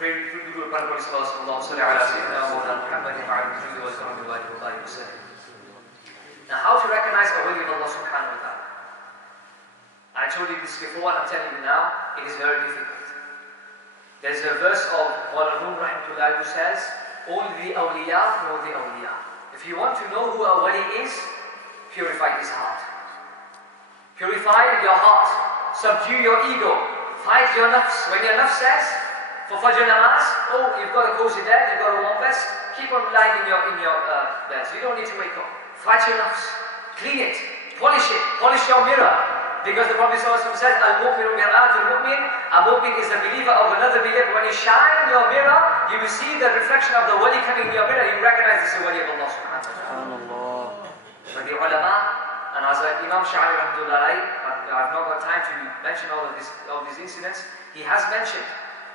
Pray to the Prophet sallallahu alaihi wasallam. Now, how to recognize a wali of Allah subhanahu wa ta'ala? I told you this before and I'm telling you now, it is very difficult. There's a verse of Mawlana Muhammad Kalim who says, only the awliya know the awliya. If you want to know who a wali is, purify his heart. Purify your heart. Subdue your ego. Fight your nafs. When your nafs says, for Fajr namaz, oh, you've got a cozy bed, you've got a warm vest, keep on lying in your beds. You don't need to wake up. Fight your nafs. Clean it. Polish it. Polish your mirror. Because the Prophet ﷺ says, Al-Mu'minu mir'atul mu'min. A mu'min is a believer of another believer. When you shine your mirror, you will see the reflection of the wali coming in your mirror. You recognize this is the wali of Allah subhanahu wa ta'ala. But the ulama, and as Imam Sha'ari rahmatullah, I've not got time to mention all of these incidents, he has mentioned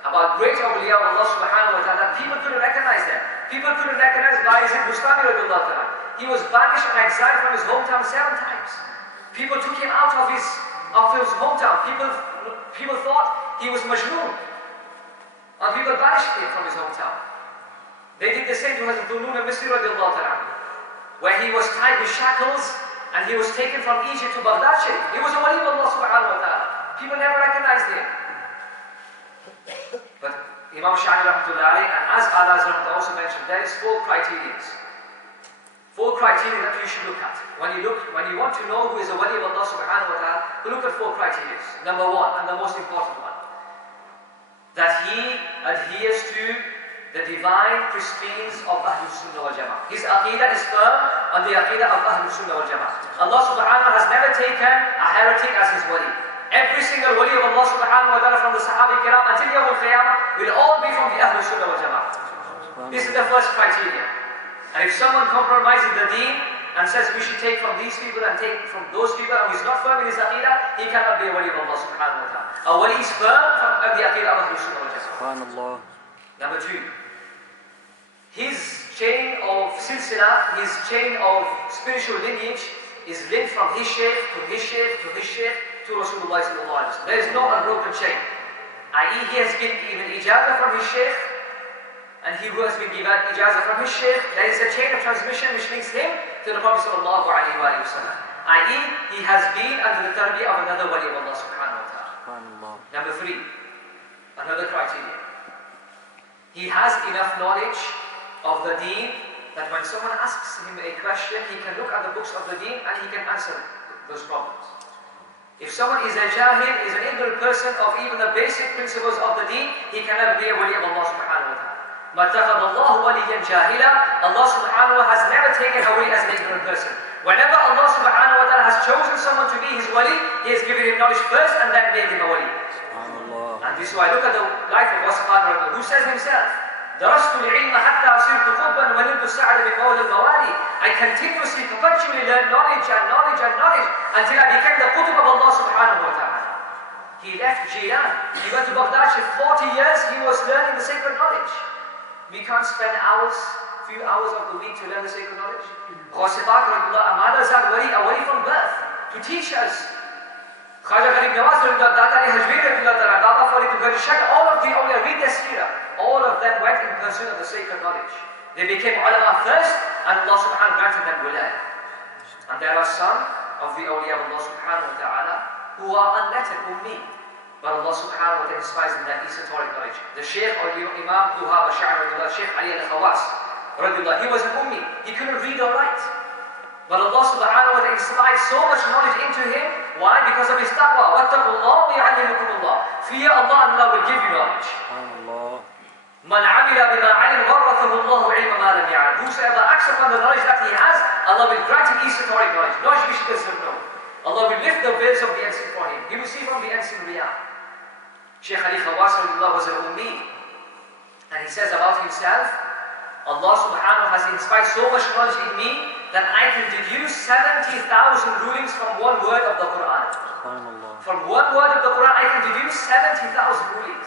about great awliya of Allah subhanahu wa ta'ala. People couldn't recognize them. People couldn't recognize Bayezid Bustami radiallahu ta'ala. He was banished and exiled from his hometown 7 times. People took him out of his hometown. People thought he was Majnoon. And people banished him from his hometown. They did the same to Hazrat Dunun al-Misri radiallahu ta'ala, where he was tied with shackles and he was taken from Egypt to Baghdad Sharif. He was a wali of Allah subhanahu wa ta'ala. People never recognized him. But Imam Sha'ari rahmatullah alayhi, and as Al Azram also mentioned, there is 4 criteria. 4 criteria that you should look at. When you want to know who is a wali of Allah subhanahu wa ta'ala, look at 4 criteria. Number 1, and the most important one, that he adheres to the divine pristines of Ahlul Sunnah wal Jama'ah. His aqidah is firm on the aqidah of Ahlul Sunnah wal Jama'ah. Allah subhanahu wa ta'ala has never taken a heretic as his wali. Every single wali of Allah subhanahu wa ta'ala from the Sahaba Kiram until Yawm al-Qiyamah will all be from the Ahlul Sunnah wal Jama'ah. This is the first criteria. And if someone compromises the deen and says we should take from these people and take from those people and he's not firm in his aqidah, he cannot be a wali of Allah subhanahu wa ta'ala. A wali is firm from the aqidah of Ahlul Sunnah wal Jama'ah. Number 2, his chain of silsila, his chain of spiritual lineage is linked from his shaykh to his shaykh to his shaykh to Rasulullah sallallahu alaihi wasallam. There is no unbroken chain. I.e., he has been given ijazah from his shaykh, and he who has been given ijazah from his shaykh, there is a chain of transmission which links him to the Prophet sallallahu alaihi wasallam. I.e., he has been under the tarbiyah of another wali of Allah subhanahu wa ta'ala. Number 3, another criteria. He has enough knowledge of the deen that when someone asks him a question, he can look at the books of the deen and he can answer those problems. If someone is a jahil, is an ignorant person of even the basic principles of the deen, he can never be a wali of Allah subhanahu wa ta'ala. مَتَّخَذَ اللَّهُ وَلِيًّا جَاهِلًا. Allah subhanahu wa ta'ala has never taken a wali as an ignorant person. Whenever Allah subhanahu wa ta'ala has chosen someone to be his wali, he has given him knowledge first and then made him a wali. And this is why look at the life of Wasifat, who says himself, درست العلم حتى صرت قطبا ونلت السعد من مولى الموالي. I continuously, perpetually learned knowledge and knowledge and knowledge until I became the qutb of Allah subhanahu wa ta'ala. He left Jilan. He went to Baghdad. For 40 years he was learning the sacred knowledge. We can't spend few hours of the week to learn the sacred knowledge. Wasifat, a mother's a wali from birth to teach us. Khaja Gharib Nawaz, Dada Hajwir, Baba Farid Garishak, all of the awliya, read their seerah. All of them went in pursuit of the sacred knowledge. They became ulama first, and Allah subhanahu wa ta'ala granted them wilayah. And there are some of the awliya of Allah subhanahu wa ta'ala who are unlettered, ummi. But Allah subhanahu wa ta'ala inspires them that esoteric knowledge. The Shaykh or Imam Duhab al-Sha'ir, Shaykh Ali al-Khawas, he was an ummi. He couldn't read or write. But Allah subhanahu wa ta'ala inspired so much knowledge into him. Why? Because of his taqwa. وَاتَّقُوا اللَّهَ وَيُعَلِّمُكُمُ اللَّهُ. Fear Allah and Allah will give you knowledge. مَنْ عَمِلَ بِمَا عَلِمْ وَرَّثَهُ اللَّهُ عِلْمَ مَا لَمْ يَعْلَمْ. Whosoever acts upon the knowledge that he has, Allah will grant him esoteric knowledge. Knowledge which he doesn't know. Allah will lift the veils of the ensign for him. He will see from the ensign riyah. Shaykh Ali Khawas was an ummi. And he says about himself, Allah subhanahu wa ta'ala has inspired so much knowledge in me that I can deduce 70,000 rulings from one word of the Quran. From one word of the Quran, I can deduce 70,000 rulings.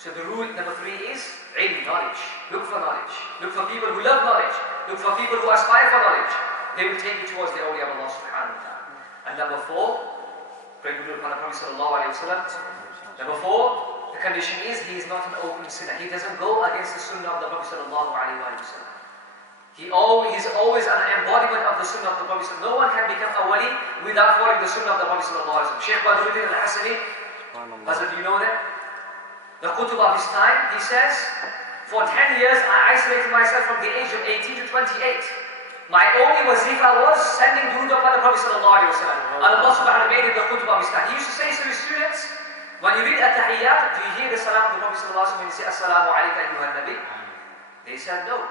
So the rule number 3 is ilm, knowledge. Look for knowledge. Look for people who love knowledge. Look for people who aspire for knowledge. They will take you towards the awliya of Allah subhanahu wa ta'ala. And number 4, pray to the Prophet sallallahu alaihi wasallam. Number 4, the condition is he is not an open sinner. He doesn't go against the sunnah of the Prophet sallallahu alaihi wasallam. He is always an embodiment of the sunnah of the Prophet. No one can become a wali without following the sunnah of the Prophet sallallahu alaihi wasallam. Shaykh Badruddin al-Hasani, Hazrat, you know that? The Qutb of his time, he says, for 10 years I isolated myself from the age of 18 to 28. My only wazifa was sending durood upon the Prophet sallallahu alaihi wasallam. And Allah subhanahu wa ta'ala made him the Qutb of his time. He used to say to his students, when you read at-tahiyyat, do you hear the salam of the Prophet sallallahu alaihi wasallam when you say assalamu alayka ayyuhan nabi? They said no.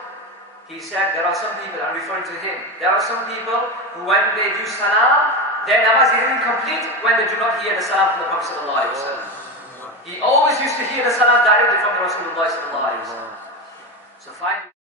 He said there are some people, I'm referring to him, there are some people who when they do salam, their namaz is incomplete when they do not hear the salam from the Prophet sallallahu alaihi wasallam. He always used to hear the salam directly from the Rasulullah sallallahu alaihi wasallam. So finally